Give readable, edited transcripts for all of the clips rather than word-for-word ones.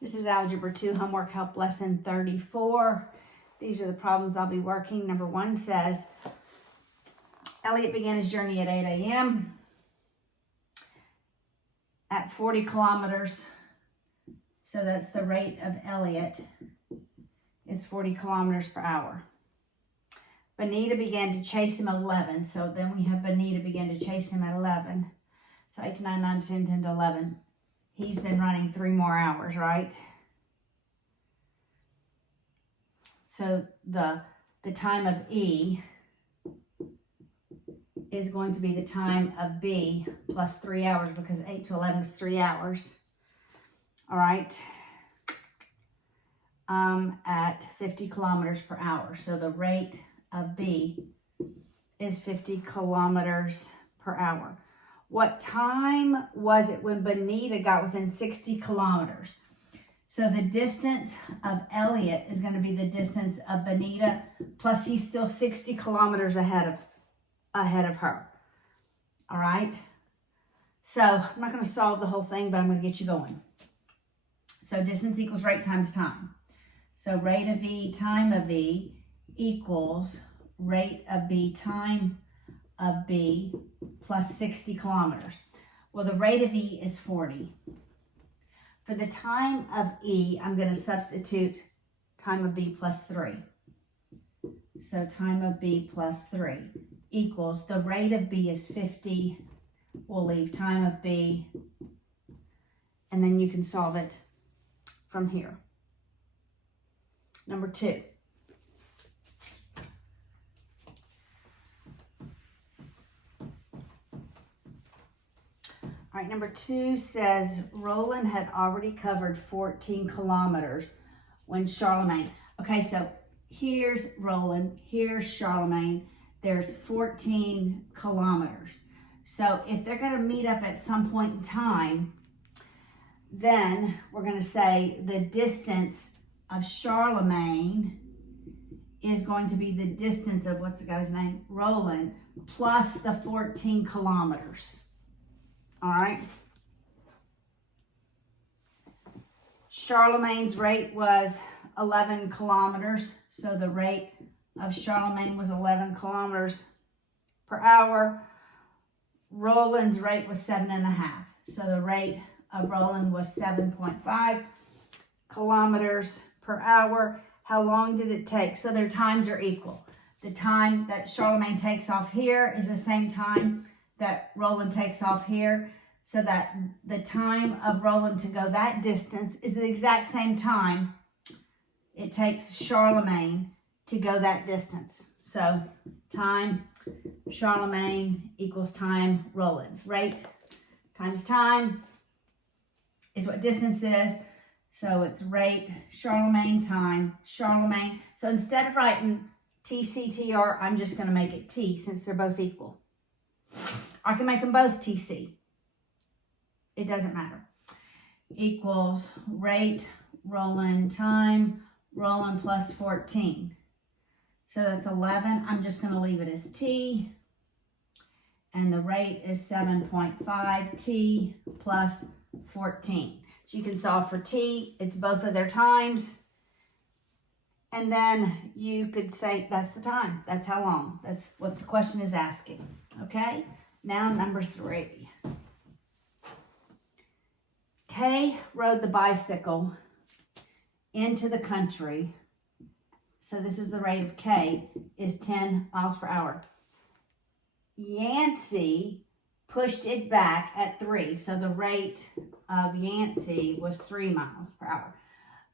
This is Algebra 2 Homework Help Lesson 34. These are the problems I'll be working. Number 1 says, Elliot began his journey at 8 a.m. at 40 kilometers. So that's the rate of Elliot is 40 kilometers per hour. Benita began to chase him at 11. So then we have Benita began to chase him at 11. So 8 to 9, 9 to 10, 10 to 11. He's been running 3 more hours, right? So the time of E is going to be the time of B plus 3 hours, because 8 to 11 is 3 hours. All right. At 50 kilometers per hour. So the rate of B is 50 kilometers per hour. What time was it when Benita got within 60 kilometers? So the distance of Elliot is going to be the distance of Benita, plus he's still 60 kilometers ahead of her. All right? So I'm not going to solve the whole thing, but I'm going to get you going. So distance equals rate times time. So rate of V, time of V equals rate of B, time of B plus 60 kilometers. Well, the rate of E is 40. For the time of E, I'm going to substitute time of B plus 3. So time of B plus 3 equals, the rate of B is 50. We'll leave time of B, and then you can solve it from here. Number 2. All right, number 2 says Roland had already covered 14 kilometers when Charlemagne. Okay, so here's Roland, here's Charlemagne. There's 14 kilometers. So if they're going to meet up at some point in time, then we're going to say the distance of Charlemagne is going to be the distance of, what's the guy's name? Roland, plus the 14 kilometers. All right. Charlemagne's rate was 11 kilometers. So the rate of Charlemagne was 11 kilometers per hour. Roland's rate was 7.5. So the rate of Roland was 7.5 kilometers per hour. How long did it take? So their times are equal. The time that Charlemagne takes off here is the same time that Roland takes off here, so that the time of Roland to go that distance is the exact same time it takes Charlemagne to go that distance. So time Charlemagne equals time Roland. Rate times time is what distance is. So it's rate Charlemagne time Charlemagne. So instead of writing TCTR, I'm just going to make it T, since they're both equal. I can make them both TC. It doesn't matter. Equals rate Roland time Roland plus 14. So that's 11. I'm just going to leave it as T. And the rate is 7.5 T plus 14. So you can solve for T. It's both of their times. And then you could say that's the time. That's how long. That's what the question is asking. Okay? Now number 3. Kay rode the bicycle into the country. So this is the rate of K is 10 miles per hour. Yancey pushed it back at 3. So the rate of Yancey was 3 miles per hour.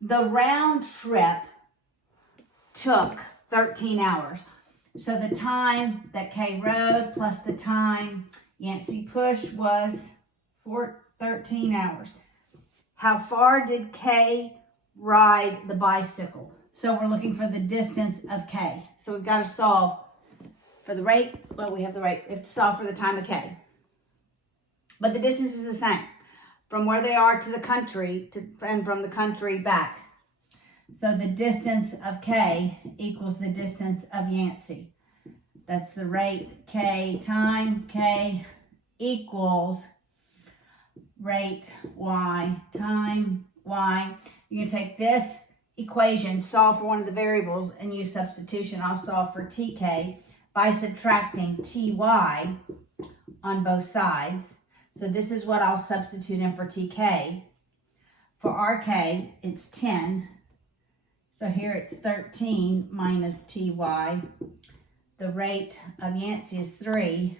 The round trip took 13 hours. So the time that Kay rode plus the time Yancey pushed was 13 hours. How far did Kay ride the bicycle? So we're looking for the distance of K. So we've got to solve for the rate. Well, we have the rate. We have to solve for the time of K. But the distance is the same from where they are to the country and from the country back. So the distance of K equals the distance of Yancey. That's the rate K time K equals rate Y time y. You're going to take this equation, solve for one of the variables, and use substitution. I'll solve for tk by subtracting ty on both sides. So this is what I'll substitute in for tk. For rk, it's 10. So here it's 13 minus ty. The rate of Yancey is 3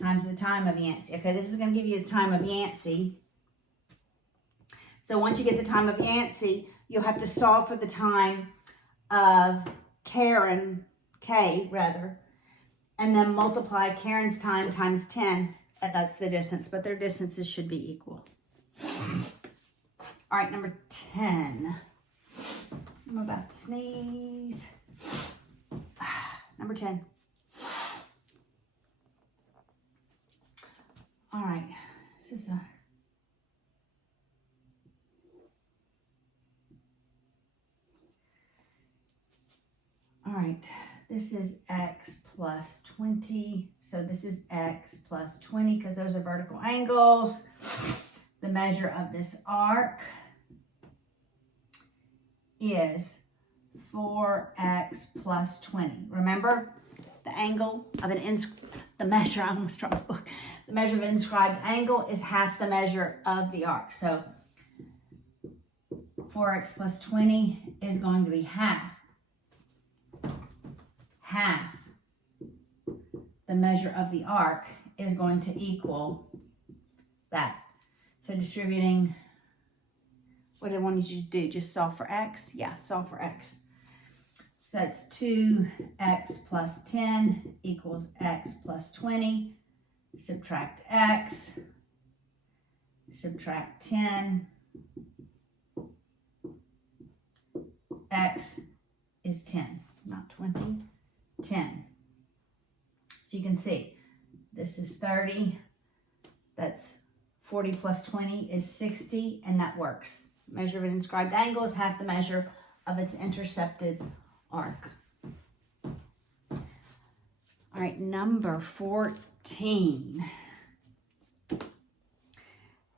times the time of Yancey. Okay, this is going to give you the time of Yancey. So once you get the time of Yancey, you'll have to solve for the time of Karen, K rather, and then multiply Karen's time times 10. That's the distance, but their distances should be equal. All right, number 10. I'm about to sneeze. Number 10. All right, this is a... All right, this is x plus 20. So this is x plus 20 because those are vertical angles. The measure of this arc is 4x plus 20. Remember, the angle of the measure of an inscribed angle is half the measure of the arc. So 4x plus 20 is going to be half the measure of the arc is going to equal that. So distributing, what I wanted you to do, just solve for x? Yeah, solve for x. So that's 2x plus 10 equals x plus 20. Subtract x, subtract 10. X is 10, not 20, 10. So you can see this is 30. That's 40 plus 20 is 60, and that works. Measure of an inscribed angle is half the measure of its intercepted arc. All right, number 14.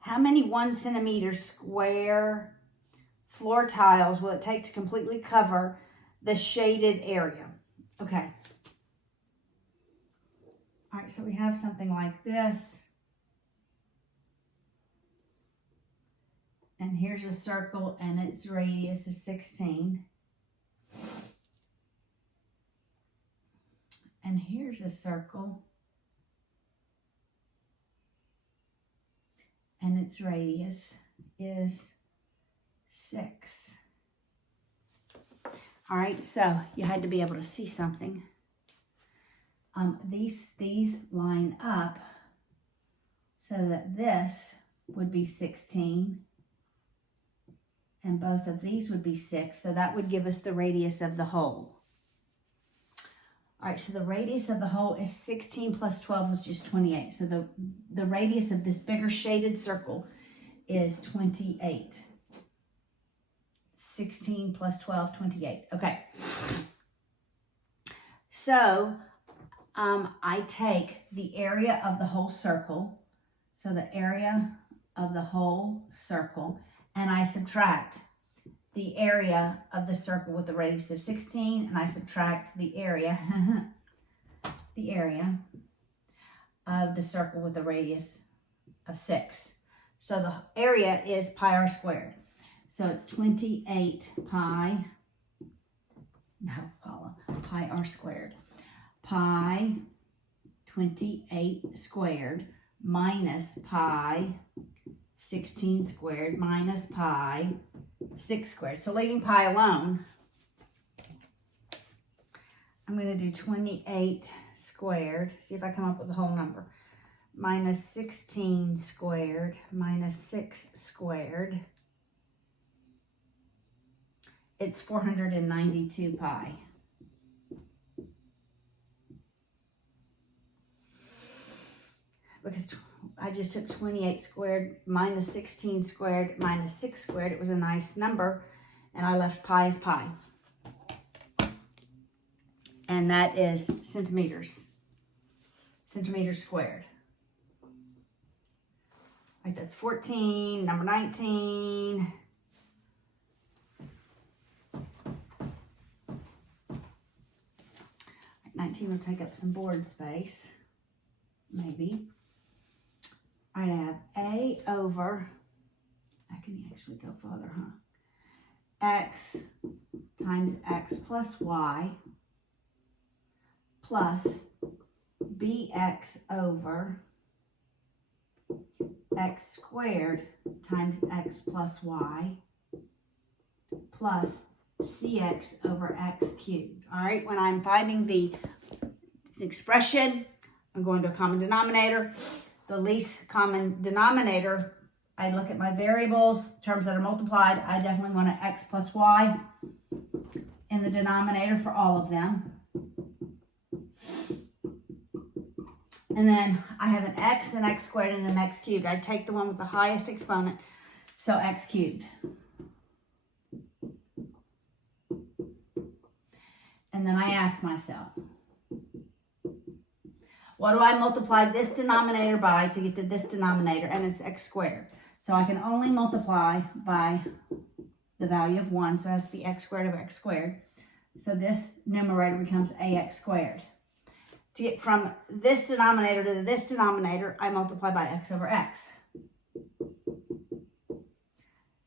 How many 1 centimeter square floor tiles will it take to completely cover the shaded area? Okay. All right, so we have something like this. And here's a circle, and its radius is 16. And here's a circle, and its radius is 6. All right, so you had to be able to see something. These line up so that this would be 16 and both of these would be 6. So that would give us the radius of the hole. All right, so the radius of the hole is 16 plus 12 is just 28. So the radius of this bigger shaded circle is 28. 16 plus 12, 28. Okay. So I take the area of the whole circle. So the area of the whole circle, and I subtract the area of the circle with the radius of 16, and I subtract the area, of the circle with the radius of 6. So the area is pi r squared. So it's 28 pi, no, Paula, pi r squared. Pi 28 squared minus pi 16 squared minus pi 6 squared. So leaving pi alone, I'm going to do 28 squared. See if I come up with the whole number. Minus 16 squared minus 6 squared. It's 492 pi. Because I just took 28 squared minus 16 squared minus 6 squared. It was a nice number, and I left pi as pi. And that is centimeters squared. right, that's 14, number 19. Right, 19 will take up some board space, maybe. All right, I have A over, I can actually go further, huh? X times X plus Y plus BX over X squared times X plus Y plus CX over X cubed. All right, when I'm finding the expression, I'm going to a common denominator. The least common denominator, I look at my variables, terms that are multiplied. I definitely want an X plus Y in the denominator for all of them. And then I have an X, an X squared, and an X cubed. I take the one with the highest exponent, so X cubed. And then I ask myself, what do I multiply this denominator by to get to this denominator? And it's X squared. So I can only multiply by the value of 1, so it has to be X squared over X squared. So this numerator becomes AX squared. To get from this denominator to this denominator, I multiply by X over X.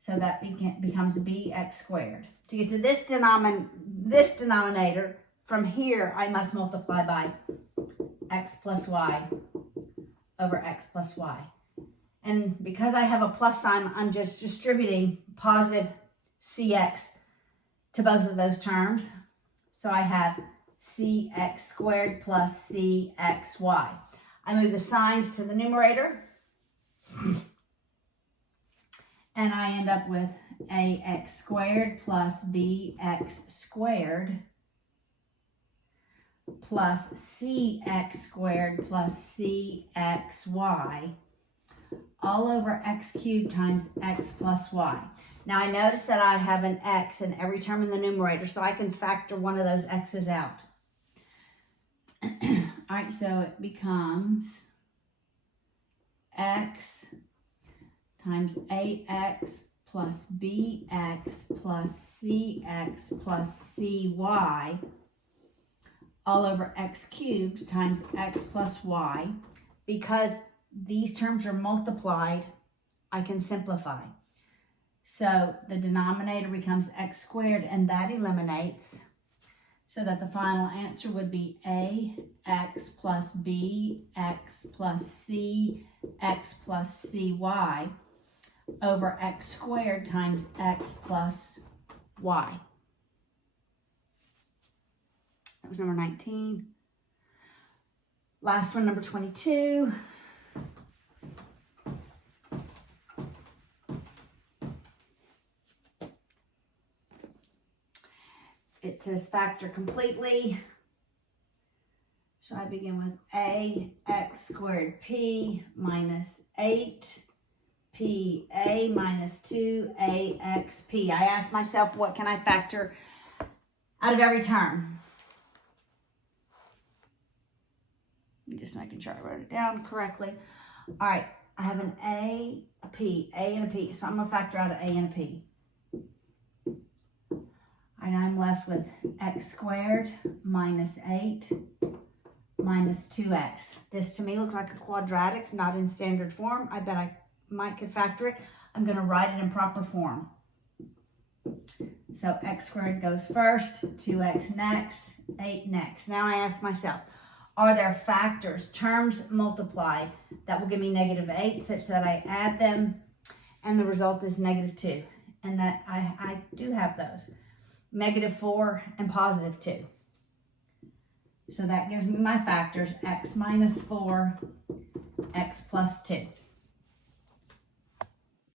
So that becomes BX squared. To get to this denominator, from here, I must multiply by X plus Y over X plus Y. And because I have a plus sign, I'm just distributing positive CX to both of those terms. So I have CX squared plus CXY. I move the signs to the numerator. And I end up with AX squared plus BX squared plus CX squared plus CXY all over X cubed times X plus Y. Now I notice that I have an X in every term in the numerator, so I can factor one of those X's out. All right, so it becomes X times AX plus BX plus CX plus CY all over X cubed times X plus Y. Because these terms are multiplied, I can simplify. So the denominator becomes X squared, and that eliminates, so that the final answer would be AX plus BX plus CX plus CY over X squared times X plus Y. That was number 19. Last one, number 22. It says factor completely. So I begin with AX squared P minus 8PA minus 2AXP. I ask myself, what can I factor out of every term? I'm just making sure I wrote it down correctly. All right, I have an A, a P, A and a P. So I'm going to factor out an A and a P. And I'm left with X squared minus 8 minus 2X. This to me looks like a quadratic, not in standard form. I bet I might could factor it. I'm going to write it in proper form. So X squared goes first, 2X next, 8 next. Now I ask myself, are there factors, terms multiplied, that will give me negative 8 such that I add them and the result is negative 2? And that I do have those. Negative 4 and positive 2. So that gives me my factors, X minus 4, X plus 2.